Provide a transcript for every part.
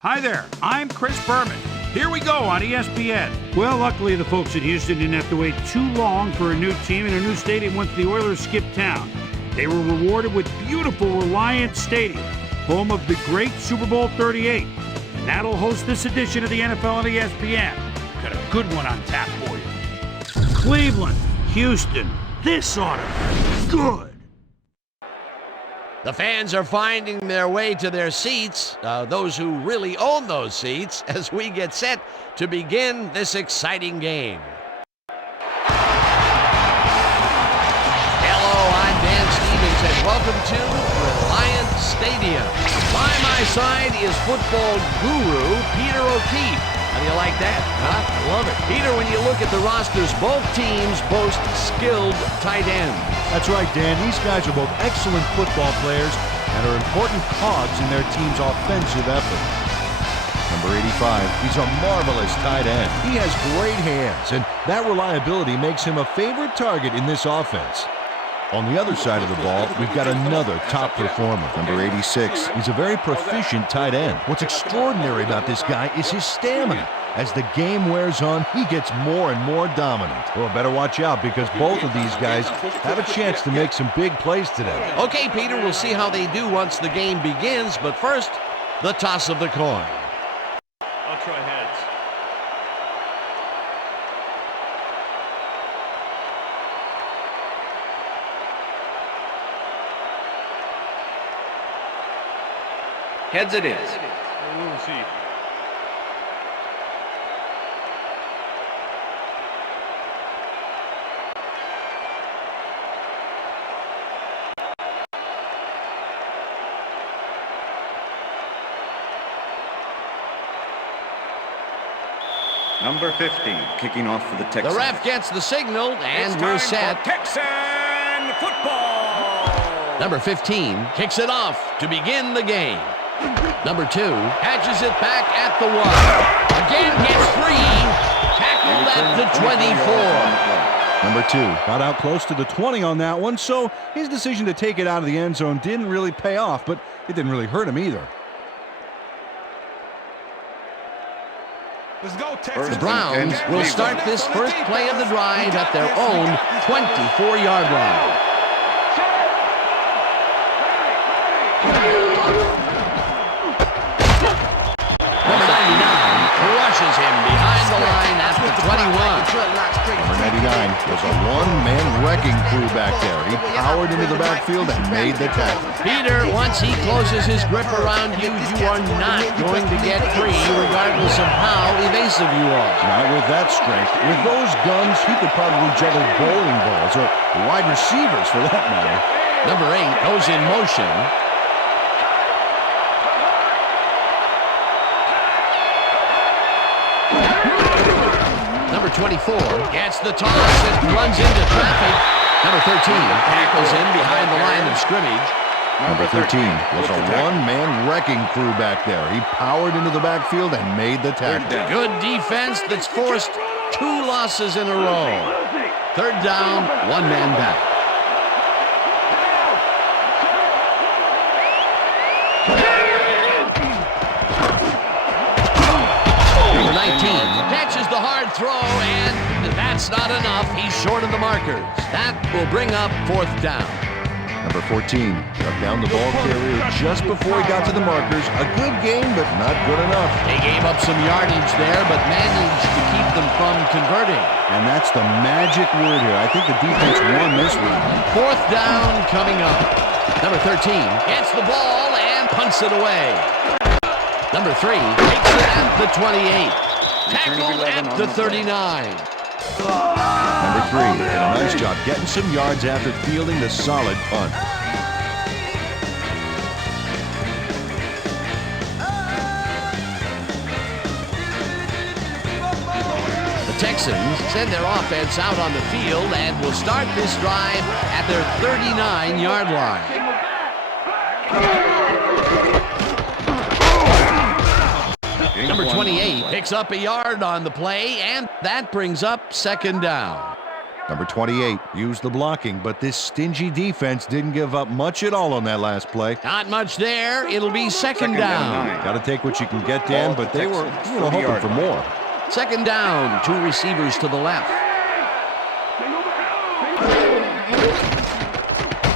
Hi there, I'm Chris Berman. Here we go on ESPN. Well, luckily the folks in Houston didn't have to wait too long for a new team and a new stadium once the Oilers skipped town. They were rewarded with beautiful Reliant Stadium, home of the great Super Bowl 38. And that'll host this edition of the NFL on ESPN. Got a good one on tap for you. Cleveland, Houston, this ought to be good. The fans are finding their way to their seats, those who really own those seats, as we get set to begin this exciting game. Hello, I'm Dan Stevens, and welcome to Reliant Stadium. By my side is football guru Peter O'Keefe. How do you like that? Huh? I love it. Peter, when you look at the rosters, both teams boast skilled tight ends. That's right, Dan. These guys are both excellent football players and are important cogs in their team's offensive effort. Number 85, he's a marvelous tight end. He has great hands, and that reliability makes him a favorite target in this offense. On the other side of the ball, we've got another top performer. Number 86, he's a very proficient tight end. What's extraordinary about this guy is his stamina. As the game wears on, he gets more and more dominant. Well, better watch out because both of these guys have a chance to make some big plays today. Okay, Peter, we'll see how they do once the game begins, but first, the toss of the coin. I'll try heads. Heads it is. We'll see. Number 15, kicking off for the Texans. The ref gets the signal, and we're set. Texan football. Number 15 kicks it off to begin the game. Number 2 hatches it back at the 1. Again gets free. Tackled at the 24. Number 2 got out close to the 20 on that one, so his decision to take it out of the end zone didn't really pay off, but it didn't really hurt him either. Let's go, Texas. The Browns will start this first play of the drive at their own 24-yard line. Number 99 crushes him behind the line at the 21. Number 99 was a one-man wrecking crew back there. He powered into the backfield and made the tackle. Peter, once he closes his grip around you, you are not going to get free, regardless of how evasive you are. Not with that strength. With those guns, he could probably juggle bowling balls, or wide receivers for that matter. Number 8 goes in motion. Number 24 gets the toss and runs into traffic. Number 13 tackles him behind the line of scrimmage. Number 13 was a one-man wrecking crew back there. He powered into the backfield and made the tackle. Good defense that's forced 2 losses in a row. Third down, one man back. Number 19 catches the hard throw, and that's not enough. He's short of the markers. That will bring up 4th down. Number 14 got down the ball carrier just before he got to the markers. A good game, but not good enough. They gave up some yardage there, but managed to keep them from converting. And that's the magic word here. I think the defense won this one. 4th down coming up. Number 13 gets the ball and punts it away. Number 3 takes it at the 28. Tackled at the 39. Number 3 did a nice job getting some yards after fielding the solid punt. The Texans send their offense out on the field and will start this drive at their 39-yard line. Number 28 picks up a yard on the play, and that brings up 2nd down. Number 28 used the blocking, but this stingy defense didn't give up much at all on that last play. Not much there. It'll be second down. Got to take what you can get, Dan, but they were hoping for more. Second down, 2 receivers to the left.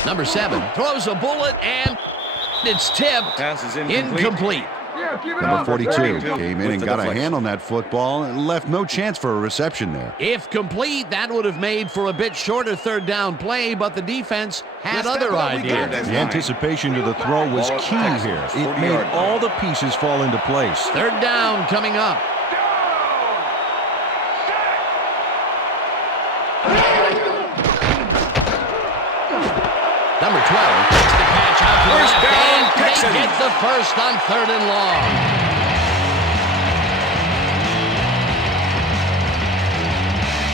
Number 7 throws a bullet, and it's tipped. Pass is Incomplete. Number 42 came in and got a hand on that football and left no chance for a reception there. If complete, that would have made for a bit shorter third down play, but the defense had other ideas. The anticipation to the throw was key here. It made all the pieces fall into place. Third down coming up. Number 12 takes the catch out to the left, and they get the first on 3rd and long.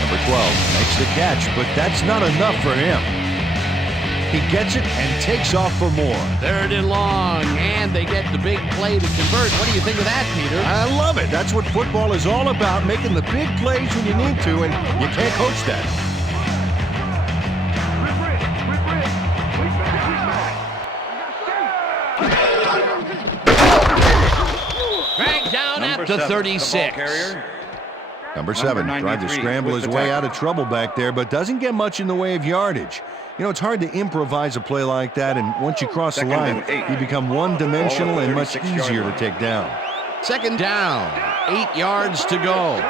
Number 12 makes the catch, but that's not enough for him. He gets it and takes off for more. 3rd and long, and they get the big play to convert. What do you think of that, Peter? I love it. That's what football is all about, making the big plays when you need to, and you can't coach that. Dragged down at the 36. Number 7 tried to scramble his way out of trouble back there, but doesn't get much in the way of yardage. You know, it's hard to improvise a play like that, and once you cross the line, you become one-dimensional and much easier to take down. Second down, 8 yards to go.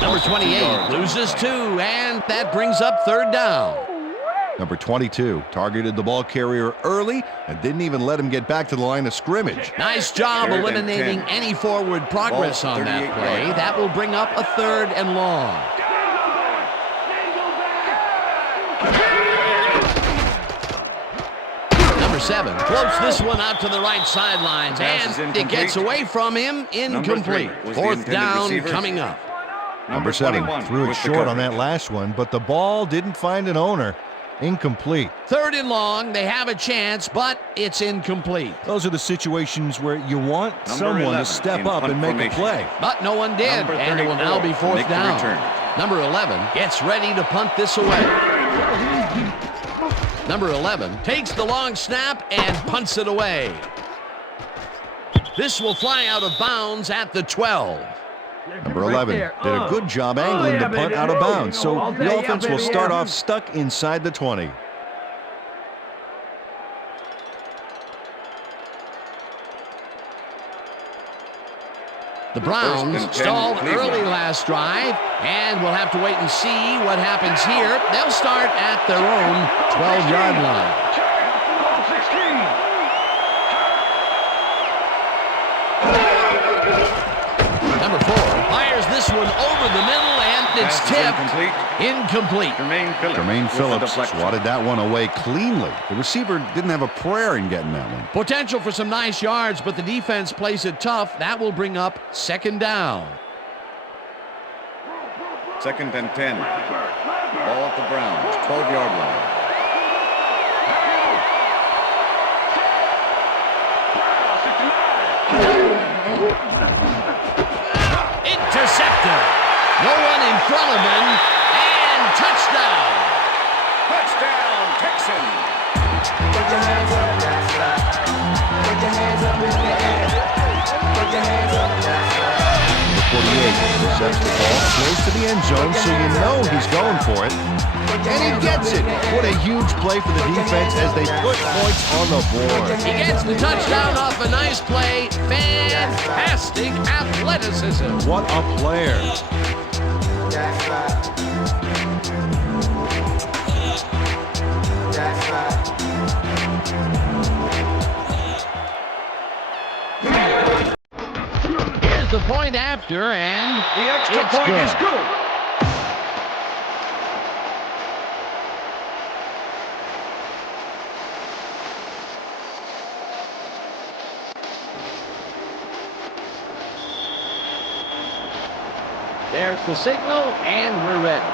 Number 28 loses 2, and that brings up 3rd down. Number 22 targeted the ball carrier early and didn't even let him get back to the line of scrimmage. Nice job eliminating any forward progress on that play. That will bring up a 3rd and long. Number 7 floats this one out to the right sidelines, and it gets away from him. Incomplete. 4th down coming up. Number 7 threw it short on that last one, but the ball didn't find an owner. Incomplete. 3rd and long. They have a chance, but it's incomplete. Those are the situations where you want someone to step up and make a play. But no one did, and it will now be 4th down. Number 11 gets ready to punt this away. Number 11 takes the long snap and punts it away. This will fly out of bounds at the 12. Number 11 did a good job angling the punt out of bounds, so the offense will start off stuck inside the 20. The Browns stalled early last drive, and we'll have to wait and see what happens here. They'll start at their own 12-yard line. Number 4 fires this one over the middle, and it's tipped. Incomplete. Jermaine Phillips swatted that one away cleanly. The receiver didn't have a prayer in getting that one. Potential for some nice yards, but the defense plays it tough. That will bring up 2nd down. 2nd and 10. Ball at the Browns, 12-yard line. Intercepted. No one in front of him, and touchdown. Touchdown, Texans. Put your hands up, that's right. Put your hands up in the air. Put your hands up, that's right. Number 48 intercepts the ball close to the end zone, so you know he's going for it. And he gets it. What a huge play for the defense as they put points on the board. He gets the touchdown off a nice play. Fantastic athleticism. What a player. That's right. That's right. Here's the point after, and The extra it's point good. is good. There's the signal, and we're ready.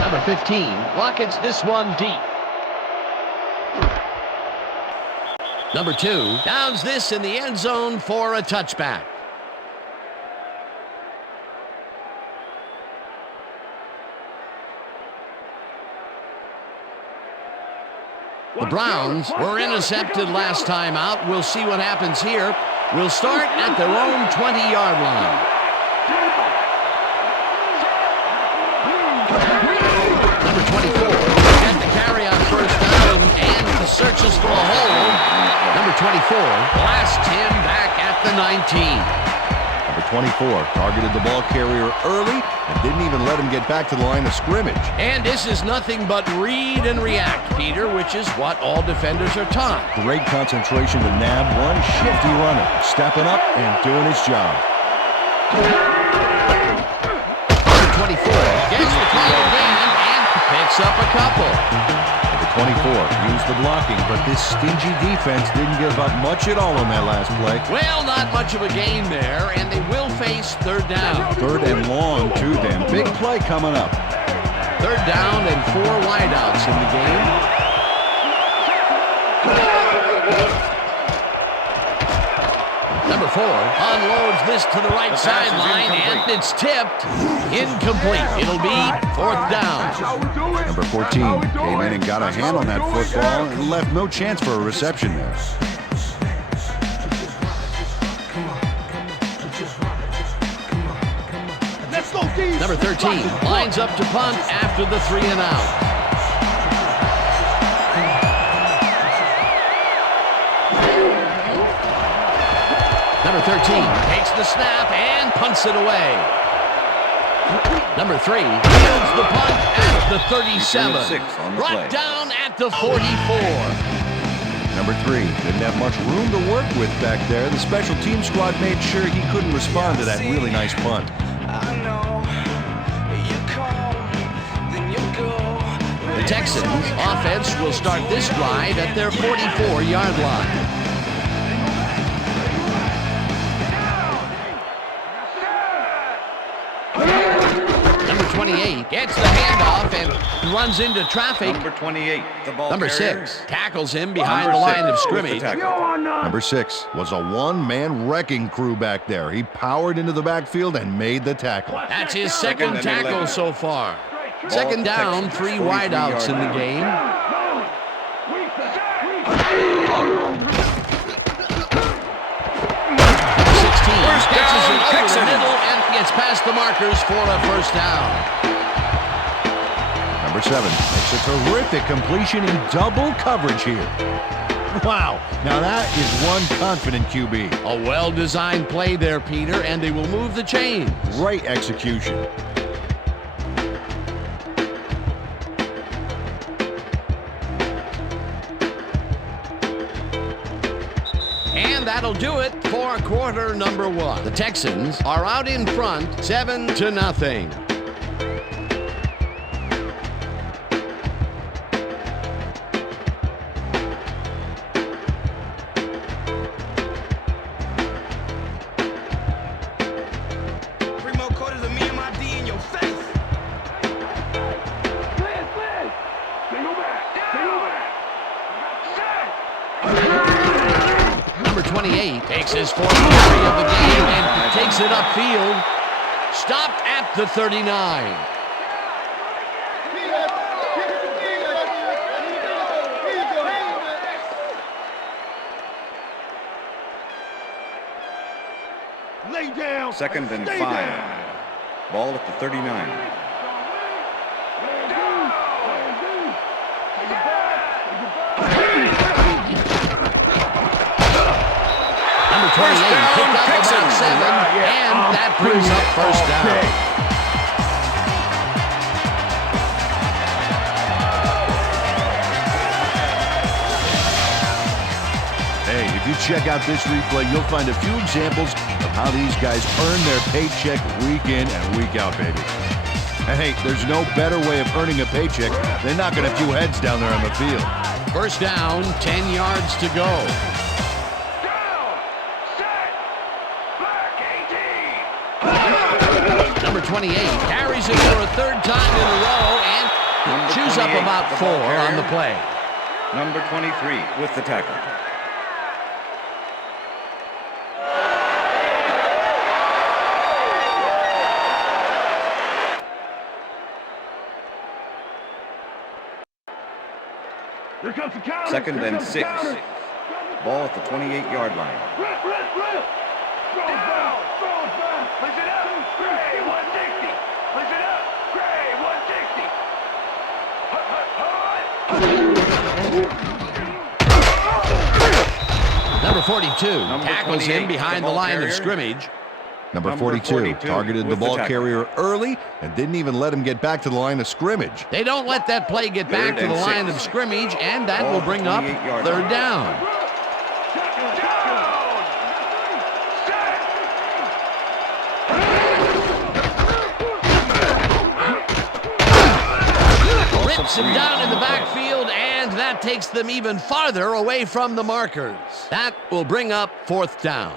Number 15 rockets this one deep. Number 2 downs this in the end zone for a touchback. The Browns were intercepted last time out. We'll see what happens here. We'll start at their own 20-yard line. Number 24 get the carry on first down and the searches for a hole. Number 24 blasts him back at the 19. Number 24 targeted the ball carrier early and didn't even let him get back to the line of scrimmage. And this is nothing but read and react, Peter, which is what all defenders are taught. Great concentration to nab one shifty runner, stepping up and doing his job. Number 24 gets the call again and picks up a couple. Number 24 used the blocking, but this stingy defense didn't give up much at all on that last play. Well, not much of a gain there, and they will face third down. Third and long to them. Big play coming up. Third down and 4 wideouts in the game. Number 4 unloads this to the right sideline, and it's tipped. Incomplete. It'll be fourth down. Number 14 came in and got a hand on that football and left no chance for a reception there. Number 13 lines up to punt after the 3 and out. Number 13 takes the snap and punts it away. Number 3 fields the punt at the 37. Brought down at the 44. Number 3 didn't have much room to work with back there. The special team squad made sure he couldn't respond to that really nice punt. The Texans offense will start this drive at their 44-yard line. Number 28 gets the handoff and runs into traffic. Number 28, the ball Number carrier. 6 tackles him behind the line of scrimmage. Number 6 was a one-man wrecking crew back there. He powered into the backfield and made the tackle. That's his second tackle so far. Second down, 3 wideouts in the game. Catches it over the middle and gets past the markers for a first down. Number 7 makes a terrific completion in double coverage here. Wow, now that is one confident QB. A well-designed play there, Peter, and they will move the chains. Great execution. And that'll do it for quarter number 1. The Texans are out in front, 7-0. Three more quarters of me and my D in your face. Number 28 takes his fourth carry of the game and takes it upfield. Stopped at the 39. Lay down. Second and Stay 5. down. Ball at the 39. Number 28 picked up about 7, and that brings up first down. Hey, if you check out this replay, you'll find a few examples of how these guys earn their paycheck week in and week out, baby. And hey, there's no better way of earning a paycheck than knocking a few heads down there on the field. First down, 10 yards to go. Number 28 carries it for a third time in a row and chews up about 4 on the play. Number 23 with the tackle. 2nd and 6. Ball at the 28-yard line. Number 42 tackles him 28, behind the the ball line of carrier. scrimmage. Number 42 targeted the with the ball tackle. carrier early and didn't even let him get back to the line of scrimmage. They don't let that play get back to Third the and line 6. of scrimmage, and that Ball will at the bring up 28-yard third line. down. Rips him down in the backfield, and that takes them even farther away from the markers. That will bring up fourth down.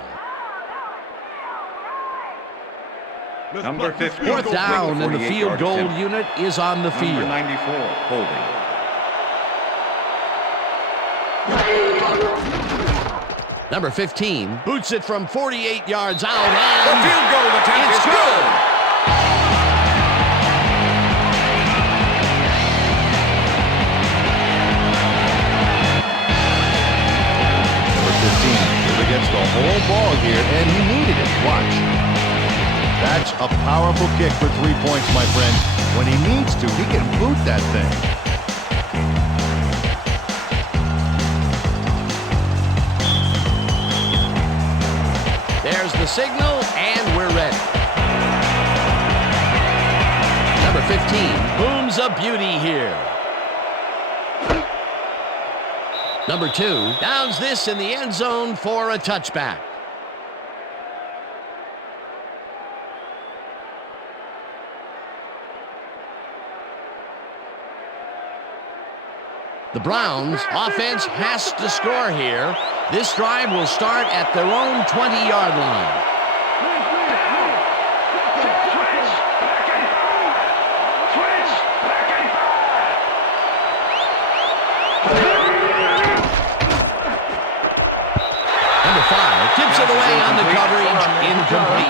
Number 50. Fourth down, and the 48-yard field goal attempt. unit is on the Number field. 94, holding. Number 15 boots it from 48 yards out, The and field goal attempt it's is good. Number 15 really gets the whole ball here, and he needed it. Watch. That's a powerful kick for 3 points, my friend. When he needs to, he can boot that thing. there's the signal, and we're ready. Number 15 booms a beauty here. Number 2 downs this in the end zone for a touchback. The Browns offense has to score here. This drive will start at their own 20-yard line. Number 5 tips it away on the coverage, incomplete.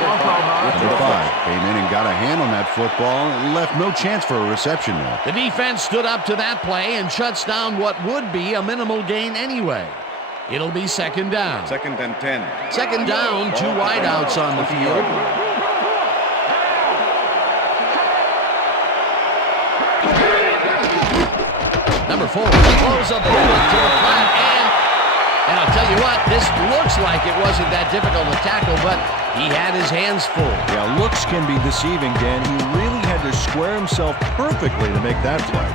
Number 5 came in and got a hand on that football and left no chance for a reception there. The defense stood up to that play and shuts down what would be a minimal gain anyway. It'll be second down. 2nd and 10. Second down, 2 wideouts on the field. Number 4 throws a bullet to the flat, and I'll tell you what, this looks like it wasn't that difficult to tackle, but he had his hands full. Yeah, looks can be deceiving, Dan. He really had to square himself perfectly to make that play.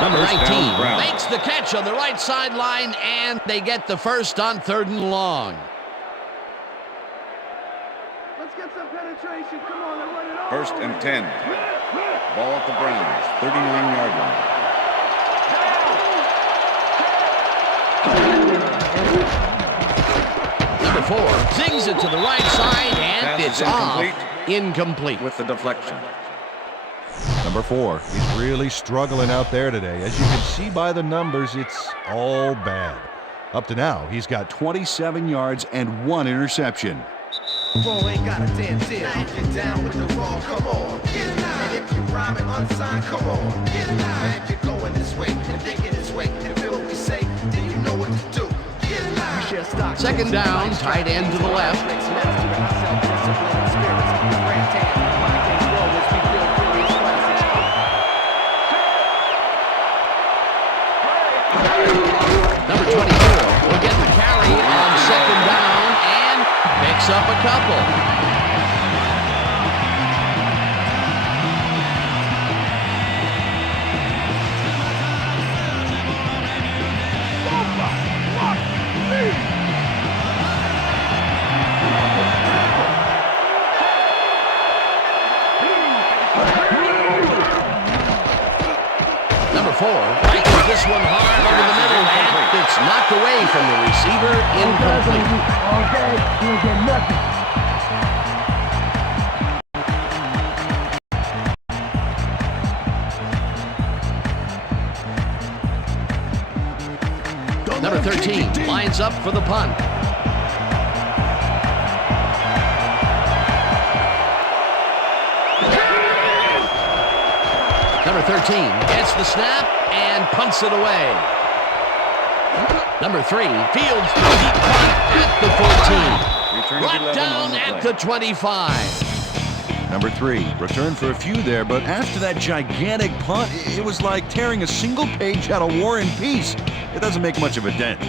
Number First down, 19 Brown. makes the catch on the right sideline, and they get the first on 3rd and long. Let's get some penetration. Come on, and run it all 1st and over. 10. Ball at the Browns, 39-yard line. Number 4 zings it to the right side, and Pass it's is off. incomplete. Incomplete. With the deflection. Number 4, he's really struggling out there today. As you can see by the numbers, it's all bad. Up to now, he's got 27 yards and 1 interception. Bro ain't got a damn deal. Get down with the raw, come on. Get it out. And if you rhyme it unsigned, come on. Get it out. If you're going this way and thinking this way and feel what we say, then you know what to do. Get it out. We share stock. Second down, tight end to the left. Number 24 will get the carry on second down and picks up a couple. Number 4 rifles this one hard over the middle, and it's knocked away from the receiver, incomplete. Number 13 lines up for the punt. Number 13 gets the snap and punts it away. Number 3 fields the deep punt at the 14. Brought down at the 25. Number 3 returned for a few there, but after that gigantic punt, it was like tearing a single page out of War and Peace. It doesn't make much of a dent.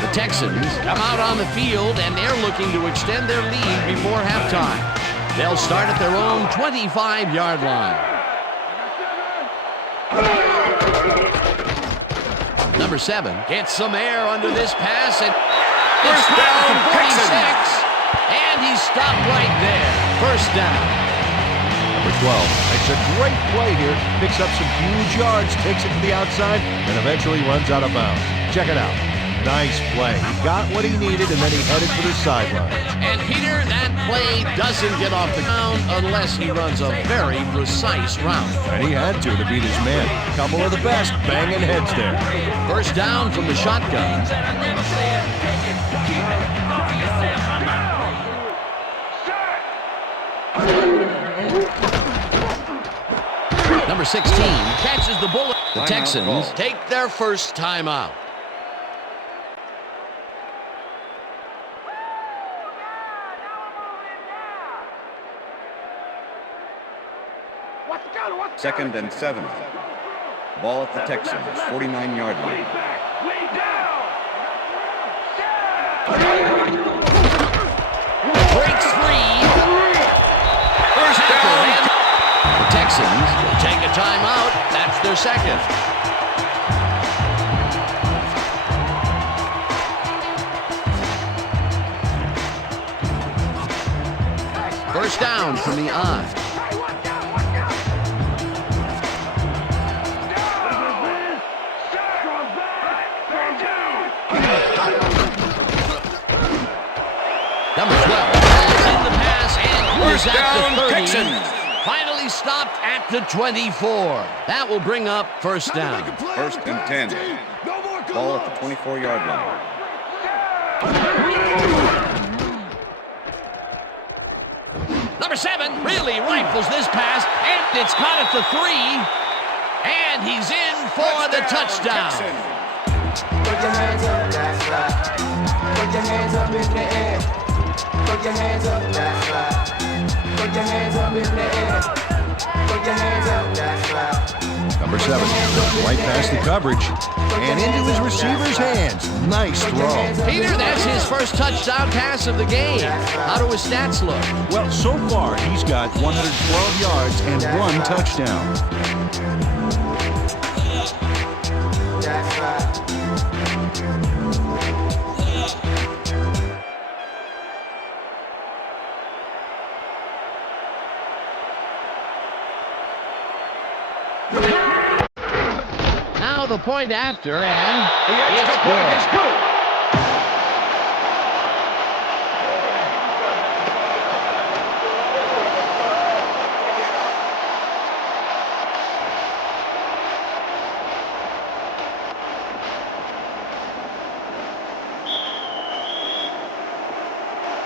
The Texans come out on the field, and they're looking to extend their lead before halftime. They'll start at their own 25-yard line. Number 7 gets some air under this pass, and first down 46, and he's stopped right there. First down. Number 12 makes a great play here, picks up some huge yards, takes it to the outside, and eventually runs out of bounds. Check it out. Nice play. He got what he needed, and then he headed for the sideline. And Peter, that play doesn't get off the ground unless he runs a very precise route. And he had to beat his man. A couple of the best banging heads there. First down from the shotgun. Number 16 catches the bullet. The Texans take their first timeout. Second and 7. Ball at the Texans, 49-yard line. Breaks free. First down. The Texans will take a timeout. That's their second. First down from the eye. Number 12 falls in the pass and clears at the 30. Texans. Finally stopped at the 24. That will bring up first down. First and 10. Ball at the 24-yard line. Number 7 really rifles this pass, and it's caught at the 3. And he's in for the touchdown. Put your hands up, that's right. Put your hands up in the air. Put your hands up, that's right. Put your hands up in the air. Put your hands up, that's right. Number 7 right past the coverage and into his receiver's hands. Nice throw. Peter, that's his first touchdown pass of the game. How do his stats look? Well, so far he's got 112 yards and 1 touchdown. That's right. Now the point after, and it's good.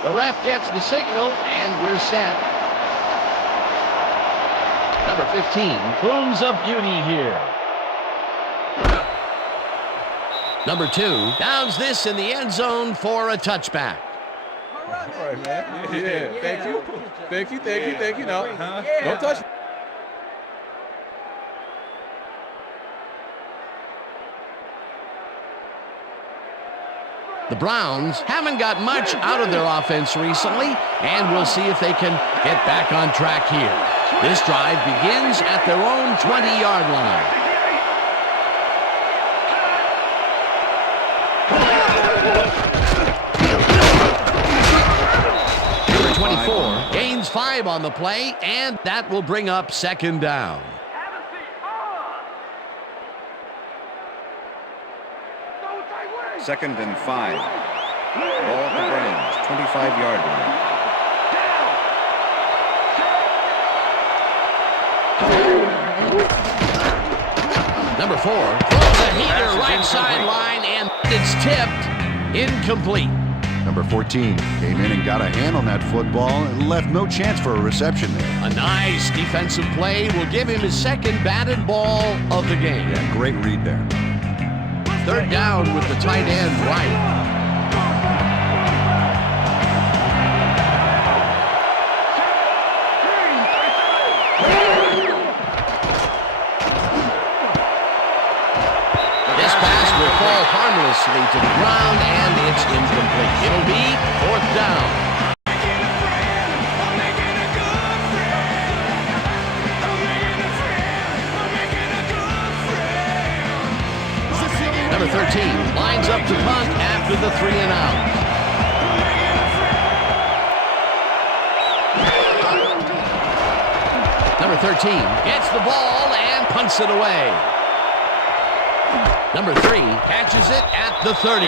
The ref gets the signal, and we're set. Number 15 blooms a beauty here. Number 2 downs this in the end zone for a touchback. All right, man. Yeah. Thank you. Thank you. Thank you. Thank you. No, don't touch. The Browns haven't got much out of their offense recently, and we'll see if they can get back on track here. This drive begins at their own 20-yard line. Number 24 gains 5 on the play, and that will bring up second down. Second and 5. Ball at the Browns, 25-yard line. Number 4 throws a heater right sideline, and it's tipped incomplete. Number 14 came in and got a hand on that football and left no chance for a reception there. A nice defensive play will give him his second batted ball of the game. Yeah, great read there. Third down with the tight end right. This pass will fall harmlessly to the ground, and it's incomplete. It'll be fourth down. Number 13 lines up to punt after the 3 and out. Number 13 gets the ball and punts it away. Number 3 catches it at the 30.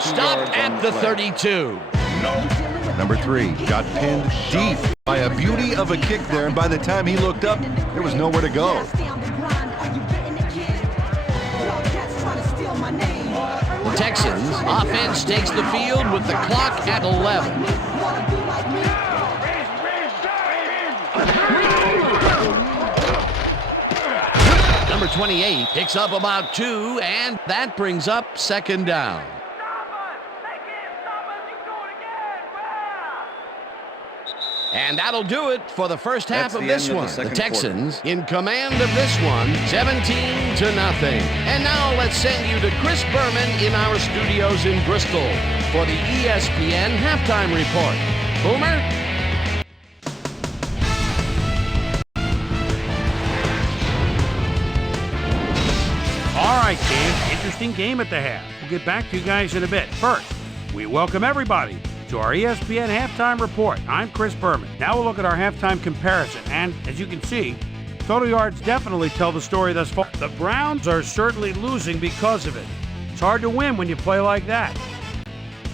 Stopped at the 32. Number 3 got pinned deep by a beauty of a kick there, and by the time he looked up, there was nowhere to go. The Texans offense takes the field with the clock at 11. Number 28 picks up about 2, and that brings up second down. And that'll do it for the first half of this one. The Texans in command of this one, 17-0. And now let's send you to Chris Berman in our studios in Bristol for the ESPN halftime report. Boomer? All right, team. Interesting game at the half. We'll get back to you guys in a bit. First, we welcome everybody to our ESPN halftime report. I'm Chris Berman. Now we'll look at our halftime comparison. And as you can see, total yards definitely tell the story thus far. The Browns are certainly losing because of it. It's hard to win when you play like that.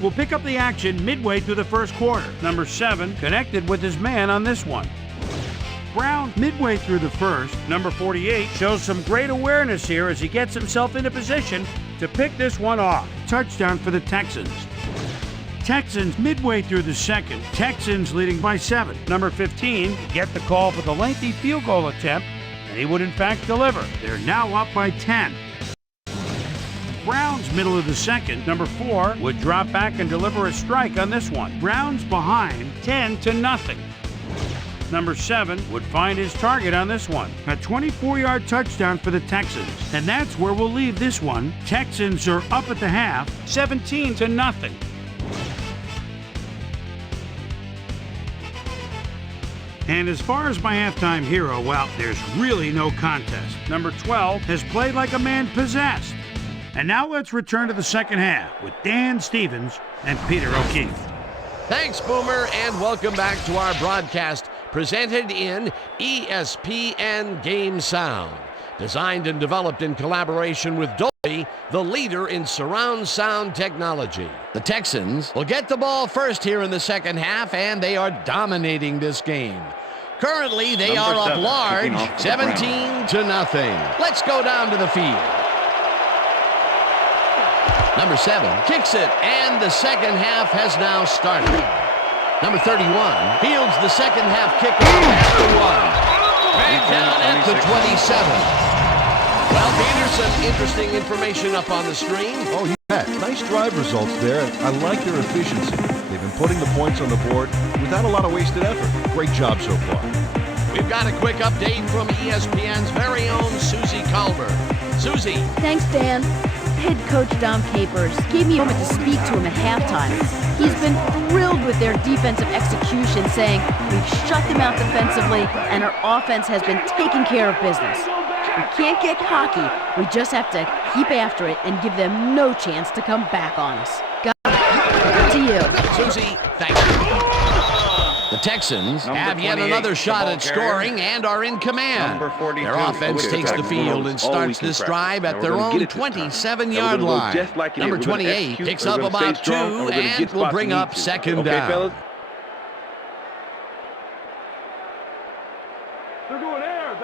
We'll pick up the action midway through the first quarter. Number 7 connected with his man on this one. Brown midway through the first. Number 48 shows some great awareness here as he gets himself into position to pick this one off. Touchdown for the Texans. Texans midway through the second. Texans leading by 7. Number 15 get the call for the lengthy field goal attempt, and he would in fact deliver. They're now up by 10. Browns middle of the second. Number 4 would drop back and deliver a strike on this one. Browns behind 10-0. Number 7 would find his target on this one. A 24-yard touchdown for the Texans. And that's where we'll leave this one. Texans are up at the half, 17-0. And as far as my halftime hero, well, there's really no contest. Number 12 has played like a man possessed. And now let's return to the second half with Dan Stevens and Peter O'Keefe. Thanks, Boomer, and welcome back to our broadcast presented in ESPN Game Sound. Designed and developed in collaboration with Dolby, the leader in surround sound technology. The Texans will get the ball first here in the second half, and they are dominating this game. Currently, they are up large, 17-0. Let's go down to the field. Number 7 kicks it, and the second half has now started. Number 31 fields the second half kickoff at the 1. Back down at the 27. Well, Peter, some interesting information up on the screen. Oh, you bet. Nice drive results there. I like their efficiency. They've been putting the points on the board without a lot of wasted effort. Great job so far. We've got a quick update from ESPN's very own Susie Colbert. Susie. Thanks, Dan. Head coach Dom Capers gave me a moment to speak to him at halftime. He's been thrilled with their defensive execution, saying, "We've shut them out defensively, and our offense has been taking care of business. We can't get cocky. We just have to keep after it and give them no chance to come back on us." To you. Susie, thank you. The Texans have yet another shot at scoring and are in command. Their offense takes the field and starts this drive at their own 27-yard line. Number 28 picks up about 2 and will bring up second down.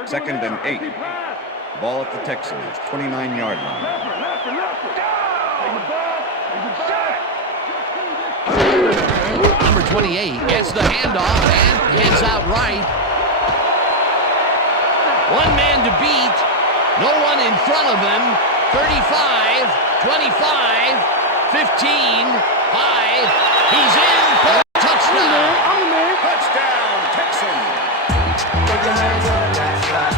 Second and 8. Ball at the Texans, 29-yard line. 28. Gets the handoff and heads out right. One man to beat. No one in front of him. 35, 25, 15, 5. He's in for a touchdown. Touchdown, Texans. Put your hands up, that's right.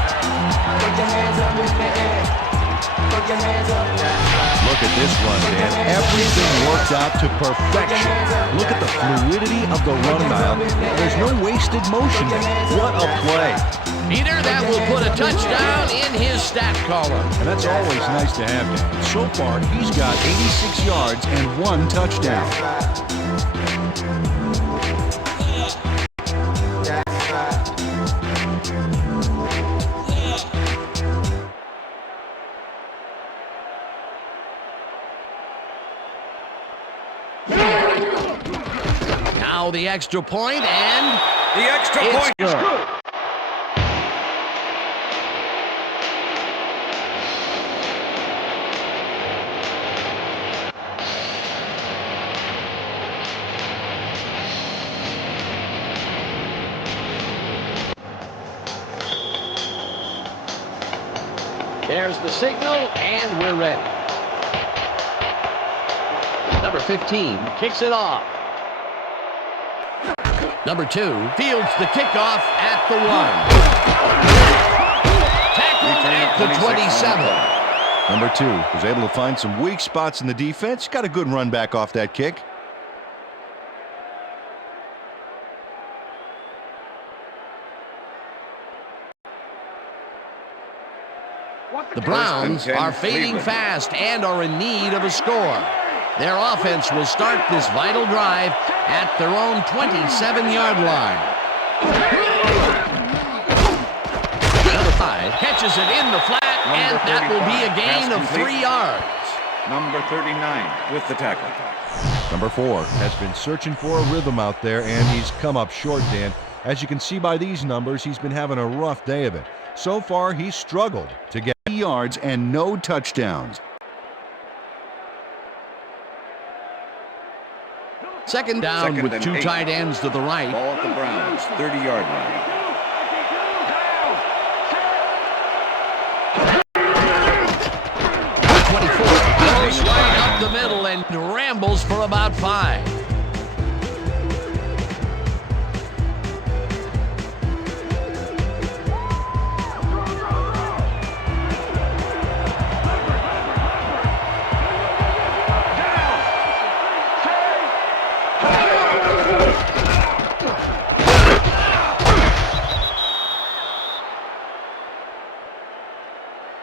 Put your hands up in the air. Put your hands up, that's right. Look at this run, Dan. Everything worked out to perfection. Look at the fluidity of the run aisle. There's no wasted motion there. What a play. Peter, that will put a touchdown in his stat column. And that's always nice to have him. So far, he's got 86 yards and 1 touchdown. Now the extra point, and The extra point is good. there's the signal, and we're ready. Number 15 kicks it off. Number 2 fields the kickoff at the 1. Tackled at the 27. Number 2 was able to find some weak spots in the defense. Got a good run back off that kick. The Browns are fading fast and are in need of a score. Their offense will start this vital drive at their own 27-yard line. Number 5 catches it in the flat, and that will be a gain of 3 yards. Number 39 with the tackle. Number 4 has been searching for a rhythm out there, and he's come up short, Dan. As you can see by these numbers, he's been having a rough day of it. So far, he's struggled to get yards and no touchdowns. Second down with 2 tight ends to the right. Ball at the Browns, 30-yard line. Goes right up the middle and rambles for about 5.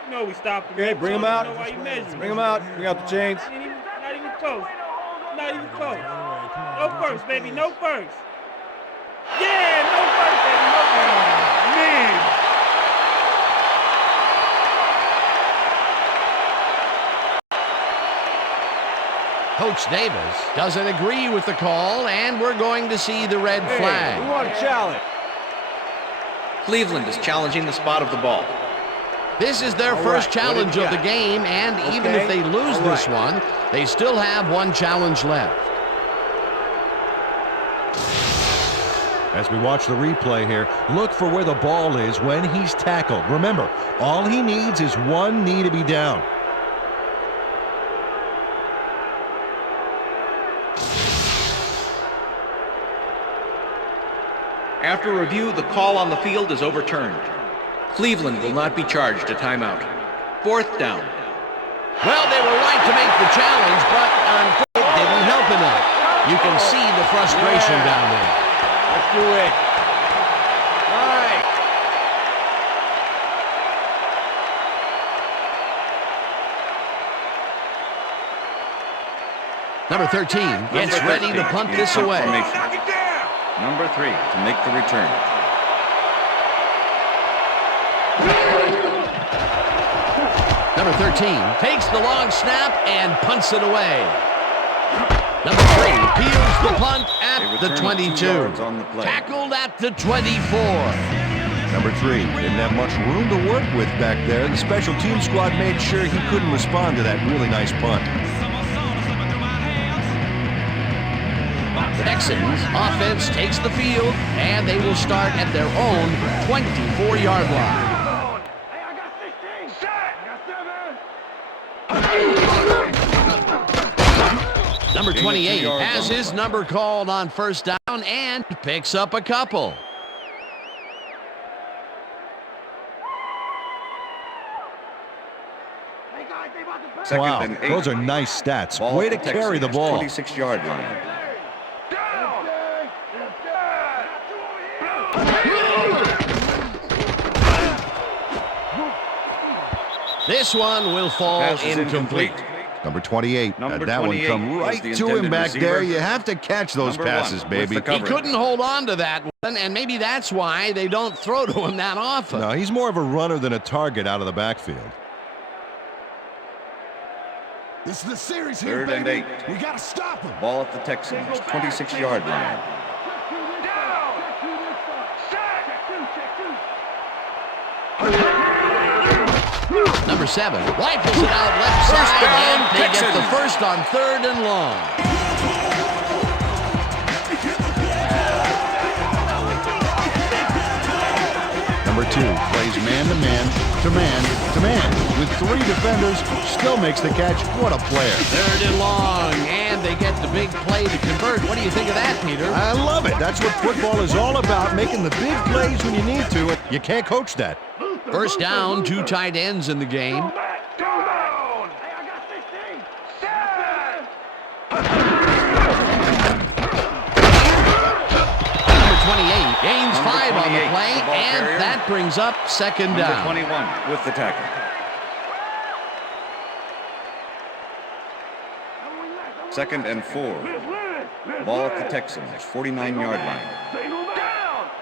No, we stopped him. Okay, bring him out. Why you measuring? Bring him out. Bring out the chains. Not even close. Not even close. No first, baby. No first. Yeah, no first, baby. No first. Man. Coach Davis doesn't agree with the call, and we're going to see the red flag. We want a challenge. Cleveland is challenging the spot of the ball. This is their first challenge of the game, and even if they lose this one, they still have 1 challenge left. As we watch the replay here, look for where the ball is when he's tackled. Remember, all he needs is 1 knee to be down. After review, the call on the field is overturned. Cleveland will not be charged a timeout. 4th down. Well, they were right to make the challenge, but it didn't help enough. You can see the frustration down there. Let's do it. All right. Number 13 gets ready to punt this away. Number 3 to make the return. Number 13 takes the long snap and punts it away. Number 3 peels the punt at the 22. Tackled at the 24. Number 3 didn't have much room to work with back there. The special team squad made sure he couldn't respond to that really nice punt. Texans offense takes the field, and they will start at their own 24-yard line. Number 28 has his number called on first down and picks up a couple. Wow, those are nice stats. Way to carry the ball. 26-yard line. This one will fall incomplete. Number 28. That one come right to him back there. You have to catch those passes, baby. He couldn't hold on to that one, and maybe that's why they don't throw to him that often. No, he's more of a runner than a target out of the backfield. This is the series here, 3rd and 8. We got to stop him. Ball at the Texans, 26-yard line. Number 7 rifles it out left side, and they get the first on 3rd and long. Number 2 plays man-to-man, to man. With 3 defenders, still makes the catch. What a player. 3rd and long, and they get the big play to convert. What do you think of that, Peter? I love it. That's what football is all about, making the big plays when you need to. You can't coach that. First down, 2 tight ends in the game. Number 28 gains 5 on the play, and that brings up 2nd down. Number 21 with the tackle. Second and 4. Ball at the Texans, 49-yard line.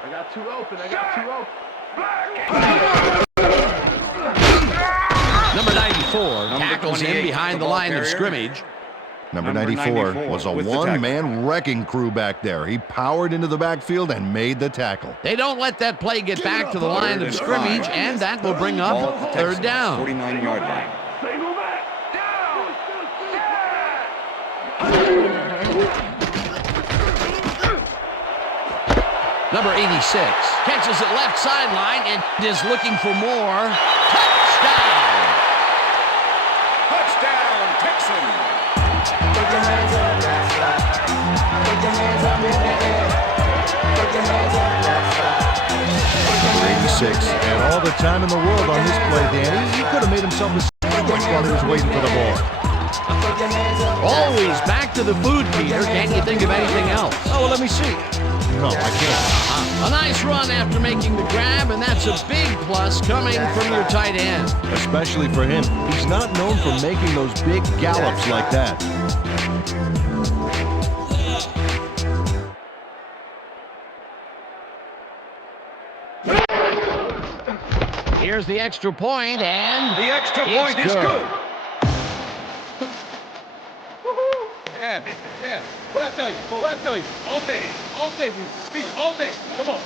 I got 2 open. Number 94 tackles him behind the line of scrimmage. Number 94 was a one-man wrecking crew back there. He powered into the backfield and made the tackle. They don't let that play get back to the line of scrimmage, and that will bring up 3rd down. 49-yard line. Number 86 catches it left sideline and is looking for more. Touchdown! Touchdown, Texans! Put your hands up, that's right. Put your hands up in the air. Put your hands up, that's right. 86 had all the time in the world on this play, Danny. He could have made himself a sandwich while he was waiting for the ball. Always back to the food, Peter. Can't you think of anything else? Oh, well, let me see. No, I can't. A nice run after making the grab, and that's a big plus coming from your tight end. Especially for him. He's not known for making those big gallops like that. Here's the extra point, and the extra point is good. Yeah. What I tell you? All day, speak all day. Come on.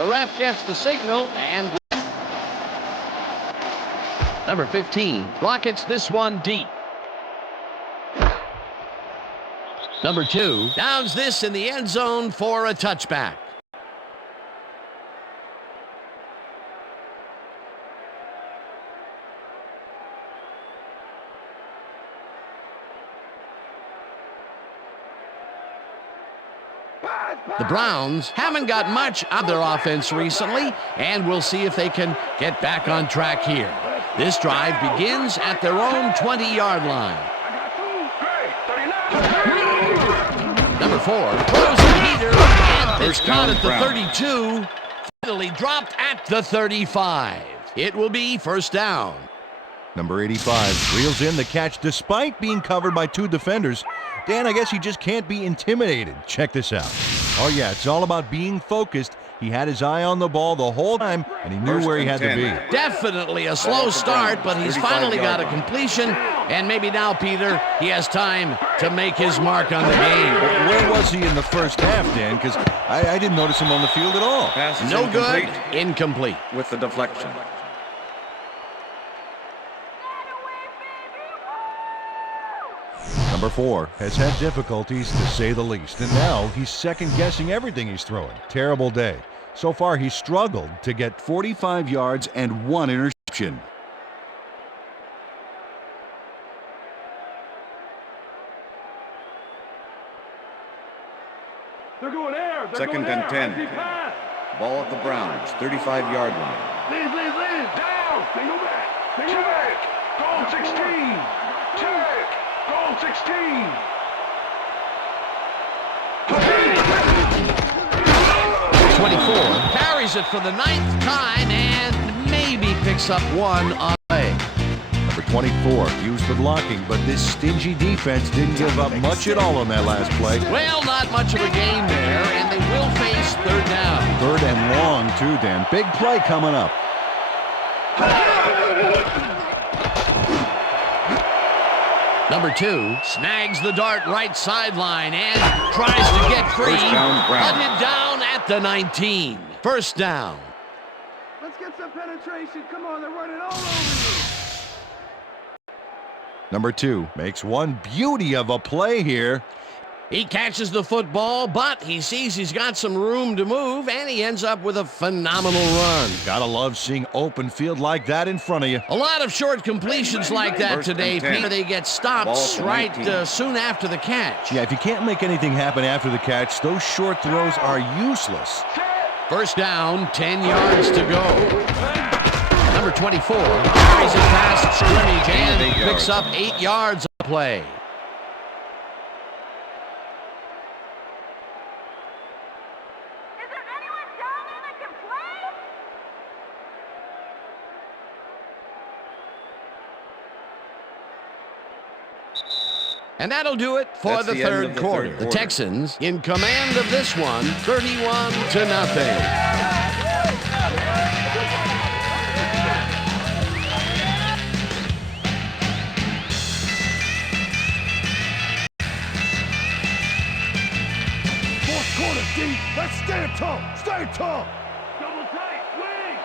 the ref gets the signal, and number 15 rockets this one deep. Number 2 downs this in the end zone for a touchback. The Browns haven't got much of their offense recently, and we'll see if they can get back on track here. This drive begins at their own 20-yard line. Number 4 throws a heater, and it's caught at the 32. Finally dropped at the 35. It will be first down. Number 85 reels in the catch despite being covered by 2 defenders. Dan, I guess he just can't be intimidated. Check this out. Oh, yeah, it's all about being focused He had his eye on the ball the whole time, and he knew where he had to be. Definitely a slow start, but he's finally got a completion. And maybe now, Peter, he has time to make his mark on the game. Where was he in the first half, Dan? Because I didn't notice him on the field at all. Pass is No incomplete good. Incomplete. with the deflection. Number 4 has had difficulties, to say the least, and now he's second-guessing everything he's throwing. Terrible day. So far, he's struggled to get 45 yards and 1 interception. They're going there. Second and 10. Ball at the Browns, 35-yard line. Lead. Down. They go back. Goal 16. Goal 16. 24 carries it for the 9th time and maybe picks up 1 on play. Number 24 used the blocking, but this stingy defense didn't give up much at all on that last play. Well, not much of a gain there, and they will face 3rd down. 3rd and long, too, Dan. Big play coming up. Number 2 snags the dart right sideline and tries to get free. First down, Browns. Hunted down at the 19. First down. Let's get some penetration. Come on, they're running all over you. Number 2 makes one beauty of a play here. He catches the football, but he sees he's got some room to move, and he ends up with a phenomenal run. Gotta love seeing open field like that in front of you. A lot of short completions like that First today, and 10. Peter. They get stopped Ball at the right 19. soon after the catch. Yeah, if you can't make anything happen after the catch, those short throws are useless. First down, 10 yards to go. Number 24 carries it past scrimmage and 8 picks yards. up 8 yards on the play. And that'll do it for That's the the end third of the quarter. third The quarter. Texans in command of this one, 31-0. Fourth quarter, D. Let's stand tall. Stay tall. Double tight. Wing.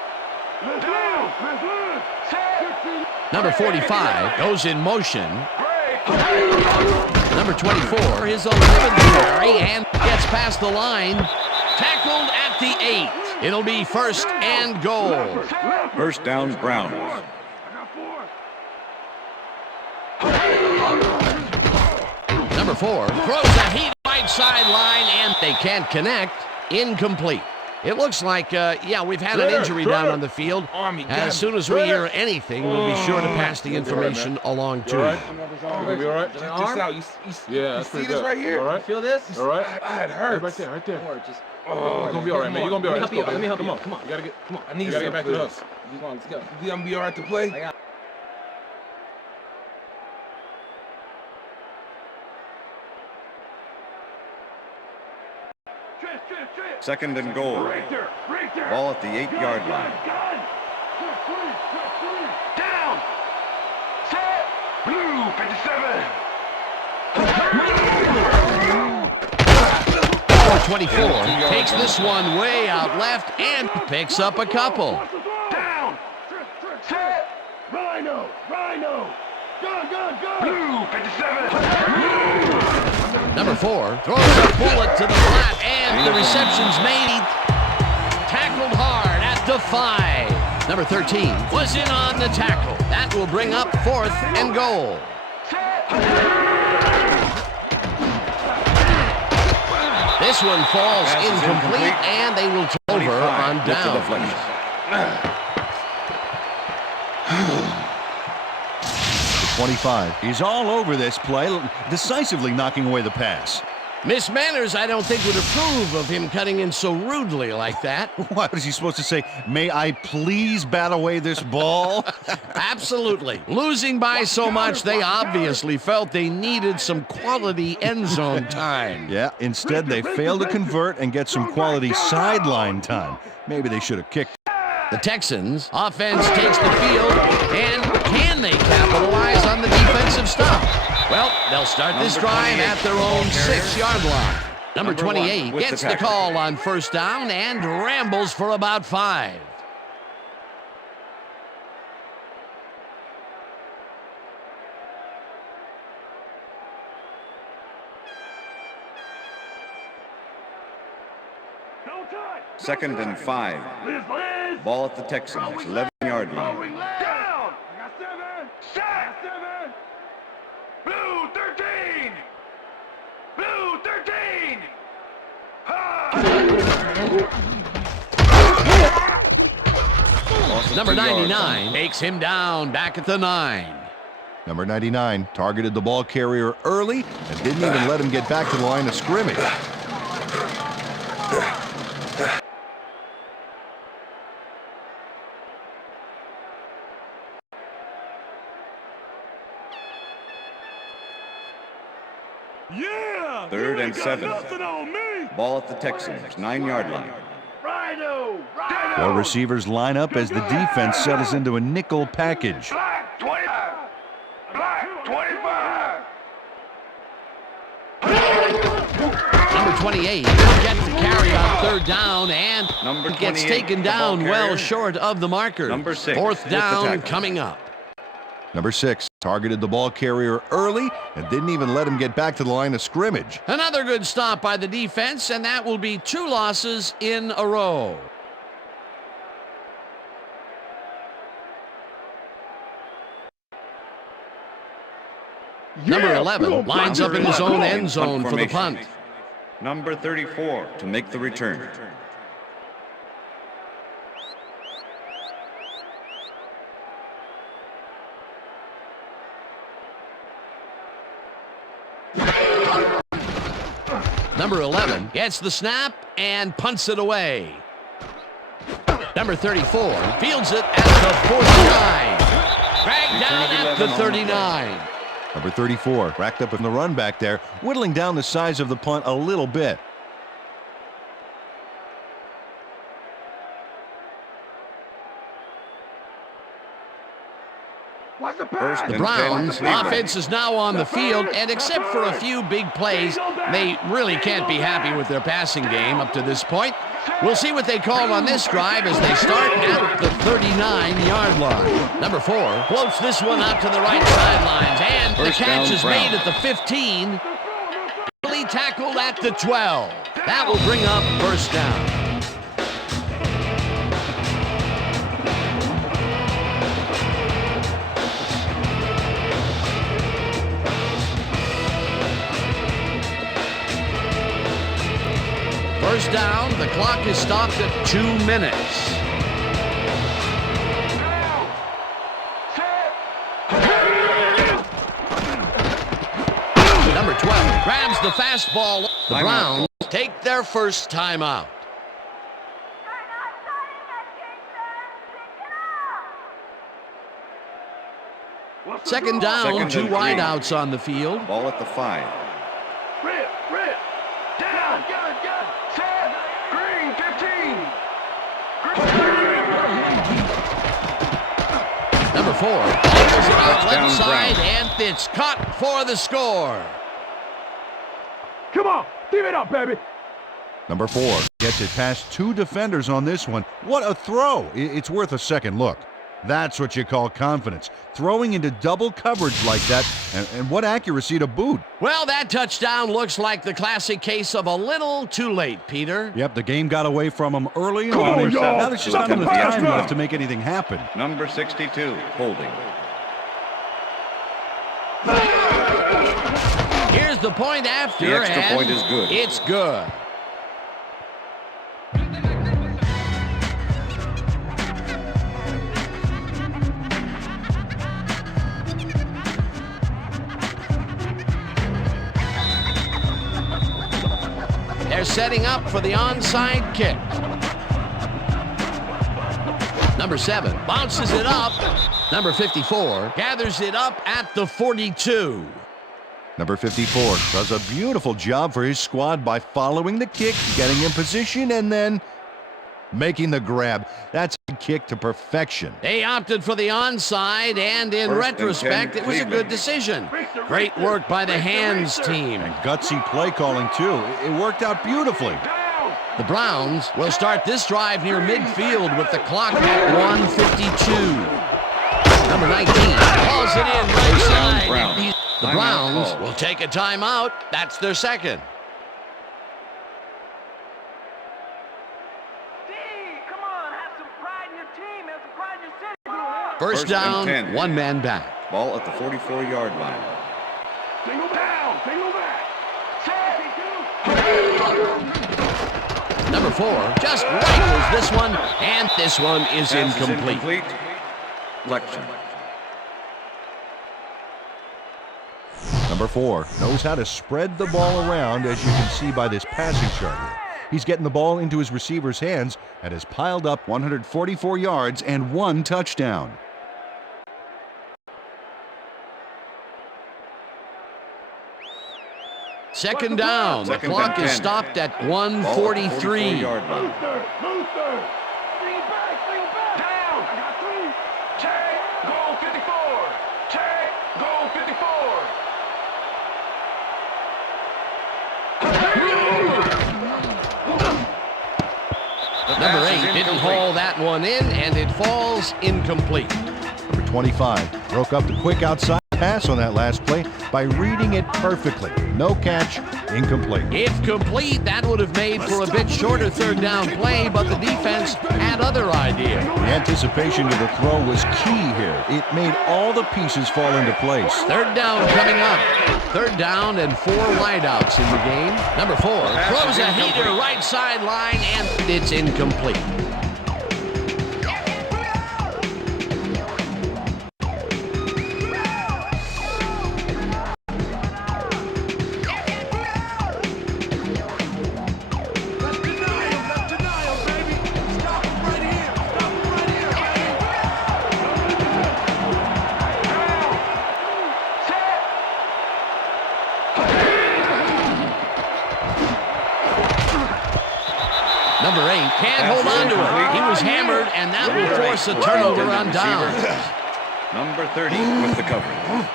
Down. Number 45 goes in motion. Number 24, his 11th carry, and gets past the line. Tackled at the 8. It'll be first and goal. First down, Browns. Number 4 throws a heat right sideline, and they can't connect. Incomplete. It looks like, we've had an injury down on the field. As soon as we hear anything, we'll be sure to pass the information along to you. You gonna be all right? Just out. You see this right here? All right. Feel this? All right. It hurts. Right there, right there. You're gonna be all right, man. You're gonna be all right. Let me help you. Come on. You gotta get. Come on. I need you you gotta to get get back back to to us. us. You gonna be all right to play? Second and goal. Ball at the 8-yard line. Down. Set. Blue 57. Number 24 takes this one way out left and picks up a couple. Down. Set. Rhino. Gun. Blue 57. Number 4 throws a bullet to the flat, and the reception's made. Tackled hard at the 5. Number 13 was in on the tackle. That will bring up 4th and goal. This one falls Pass is incomplete, incomplete. and they will turn over 25 on with the down. deflection. The 25 is all over this play, decisively knocking away the pass. Miss Manners, I don't think, would approve of him cutting in so rudely like that. What was he supposed to say? May I please bat away this ball? Absolutely. Losing by so much, they obviously felt they needed some quality end zone time. Yeah, instead they failed to convert and get some quality sideline time. Maybe they should have kicked. The Texans offense takes the field, and can they capitalize on the defensive stop? Well, they'll start this drive at their own 6-yard line. Number 28 gets the call on first down and rambles for about 5. Second and 5. Ball at the Texans, 11-yard line. Down! Sack! Blue 13! Blue 13! Number 99 takes him down back at the 9. Number 99 targeted the ball carrier early and didn't even let him get back to the line of scrimmage. Yeah! Third and 7. Nothing on me! Ball at the Texans, 9-yard line. Rhino! Well, receivers line up as the defense settles into a nickel package. Black 25! Black 25! Number 28 gets the carry on third down and Number gets 28, taken the ball down well carrier. short of the marker. Number 6 Fourth with the down tackle. coming up. Number 6 targeted the ball carrier early and didn't even let him get back to the line of scrimmage. Another good stop by the defense, and that will be 2 losses in a row. Number 11 lines up in his own end zone for the punt. Number 34 to make the return. Number 11 gets the snap and punts it away. Number 34 fields it at the 49. Dragged down at the 39. Number 34 racked up in the run back there, whittling down the size of the punt a little bit. First The and Browns 10, Cleveland. offense is now on the field, and except for a few big plays, they really can't be happy with their passing game up to this point. We'll see what they call on this drive as they start at the 39-yard line. Number 4 floats this one out to the right sidelines, and the First catch down, is Brown. made at the 15. Early tackled at the 12. That will bring up first down. First down, the clock is stopped at 2 minutes. Number 12 grabs the fastball. The Timeout. Browns take their first timeout. Second down, Second and 2 3. wideouts on the field. Ball at the 5. Rip! Down! Set! Green 15! Number 4 pulls it out Touchdown, left side, Browns. and it's caught for the score. Come on! Give it up, baby! Number 4 gets it past 2 defenders on this one. What a throw! It's worth a second look. That's what you call confidence. Throwing into double coverage like that, and what accuracy to boot. Well, that touchdown looks like the classic case of a little too late, Peter. Yep, the game got away from him early Come on. on, y'all. Now there's just not Second enough pass time down. left to make anything happen. Number 62, holding. Here's the point after, The extra and point is good. It's good. setting up for the onside kick. Number 7 bounces it up. Number 54 gathers it up at the 42. Number 54 does a beautiful job for his squad by following the kick, getting in position, and then making the grab. That's a kick to perfection. They opted for the onside, and in retrospect, it was a good decision. Great work by the hands team. And gutsy play calling, too. It worked out beautifully. The Browns will start this drive near midfield with the clock at 1:52. Number 19 calls it in right side. The Browns will take a timeout. That's their second. First down, 10. 1 man back. Ball at the 44-yard line. Single down, single back. Number 4 just rifles this one, and this one is Pass incomplete. Collection. Number 4 knows how to spread the ball around, as you can see by this passing chart here. He's getting the ball into his receiver's hands and has piled up 144 yards and 1 touchdown. Second down. The clock is stopped at 1:43. Number 8 didn't haul that one in, and it falls incomplete. Number 25 broke up the quick outside pass on that last play by reading it perfectly. No catch, incomplete. If complete, that would have made for a bit shorter third down play, but the defense had other ideas. The anticipation of the throw was key here. It made all the pieces fall into place. Third down coming up. Third down and 4 wideouts in the game. Number 4 throws a heater right sideline, and it's incomplete. Number 8 can't hold on to it. He was hammered, and that will force a turnover on down. Number 30 with the coverage.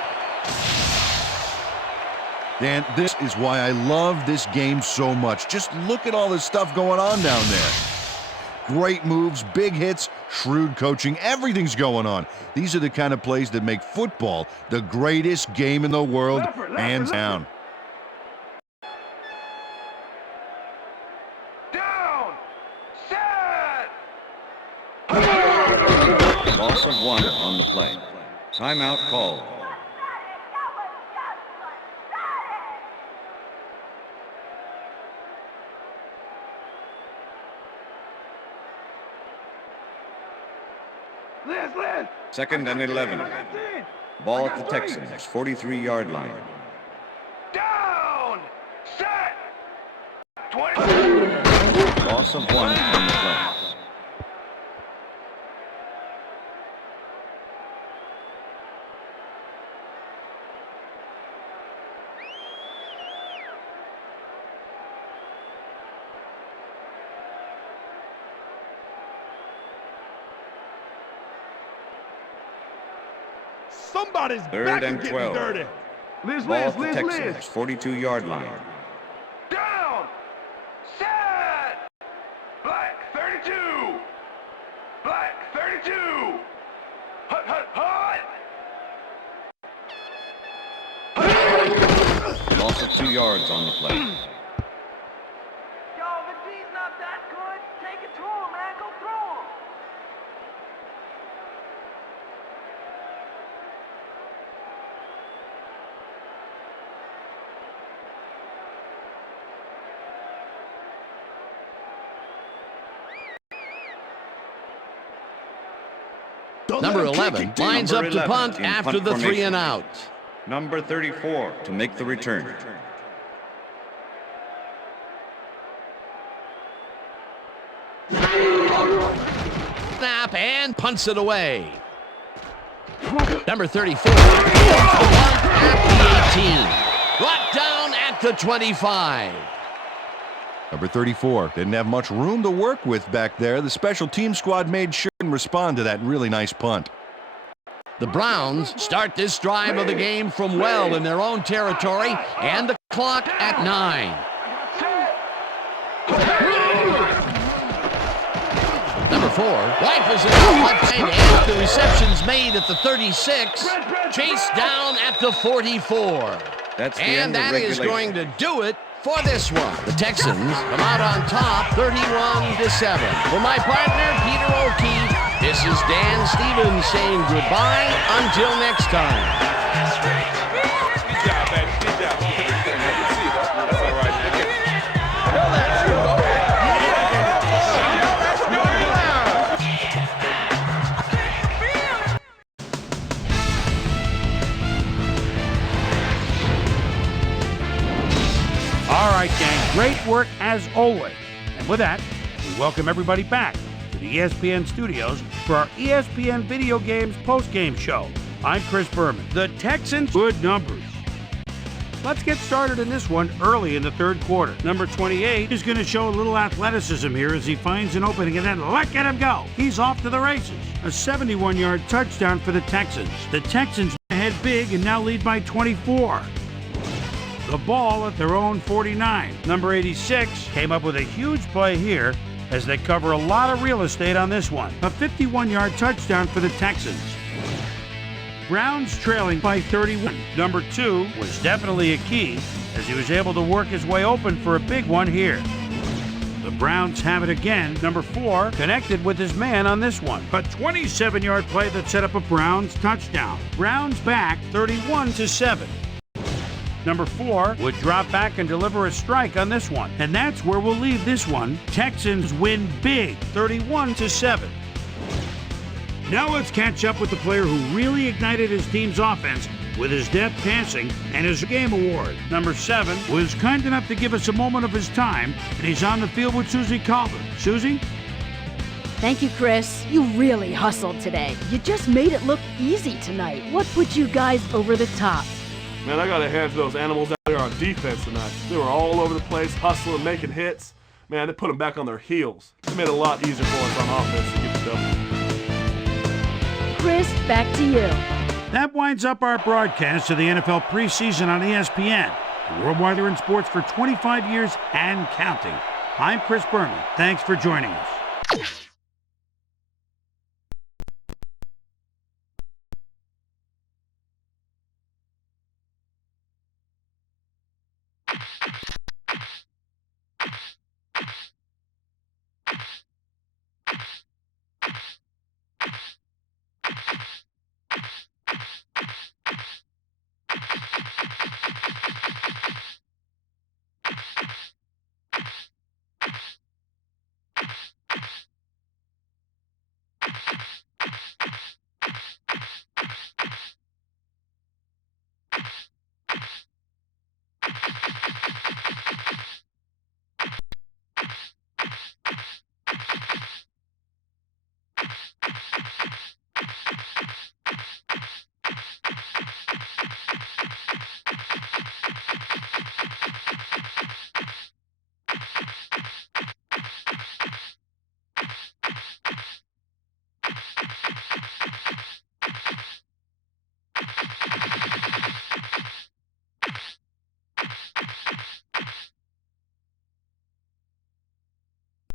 Dan, this is why I love this game so much. Just look at all this stuff going on down there. Great moves, big hits, shrewd coaching, everything's going on. These are the kind of plays that make football the greatest game in the world, hands down. Loss of 1 on the play. Timeout called. Second and 11. Ball at the Texans' 43-yard line. Down! Set! 20. Loss of 1 on the play. Somebody's Third back and and get 12. me dirty. Ball at the Texans' 42-yard line. Down! Set! Black 32! Black 32! Hut, hut, hut! Loss of 2 yards on the play. Yo, if D's not that good, take it to him, man. Go through him. Number 11 lines up to punt after the 3 and out. Number 34 to make the return. snap and punts it away. Number 34 at the 18. Brought down at the 25. Number 34 didn't have much room to work with back there. The special team squad made sure and respond to that really nice punt. The Browns start this drive of the game from well in their own territory, and the clock at 9. Number 4 rifles it out and the reception's made at the 36, chased down at the 44. That's the And end of that is regulation. going to do it for this one. The Texans come out on top 31-7. For my partner, Peter O'Keefe, this is Dan Stevens saying goodbye until next time. Good job, baby. Good job. That's all right, man. All right, gang, great work as always. And with that, we welcome everybody back to the ESPN studios for our ESPN Video Games Postgame Show. I'm Chris Berman. The Texans, good numbers. Let's get started in this one early in the third quarter. Number 28 is going to show a little athleticism here as he finds an opening and then look at him go. He's off to the races. A 71-yard touchdown for the Texans. The Texans ahead big and now lead by 24. The ball at their own 49. Number 86 came up with a huge play here as they cover a lot of real estate on this one. A 51-yard touchdown for the Texans. Browns trailing by 31. Number 2 was definitely a key as he was able to work his way open for a big one here. The Browns have it again. Number 4 connected with his man on this one. A 27-yard play that set up a Browns touchdown. Browns back 31-7. Number 4 would drop back and deliver a strike on this one. And that's where we'll leave this one. Texans win big, 31-7. Now let's catch up with the player who really ignited his team's offense with his depth passing and his game award. Number 7 was kind enough to give us a moment of his time, and he's on the field with Susie Calvin. Susie? Thank you, Chris. You really hustled today. You just made it look easy tonight. What put you guys over the top? Man, I got to hand to those animals out there on defense tonight. They were all over the place, hustling, making hits. Man, they put them back on their heels. It made it a lot easier for us on offense to get the W. Chris, back to you. That winds up our broadcast of the NFL preseason on ESPN. The worldwide leader in sports for 25 years and counting. I'm Chris Berman. Thanks for joining us.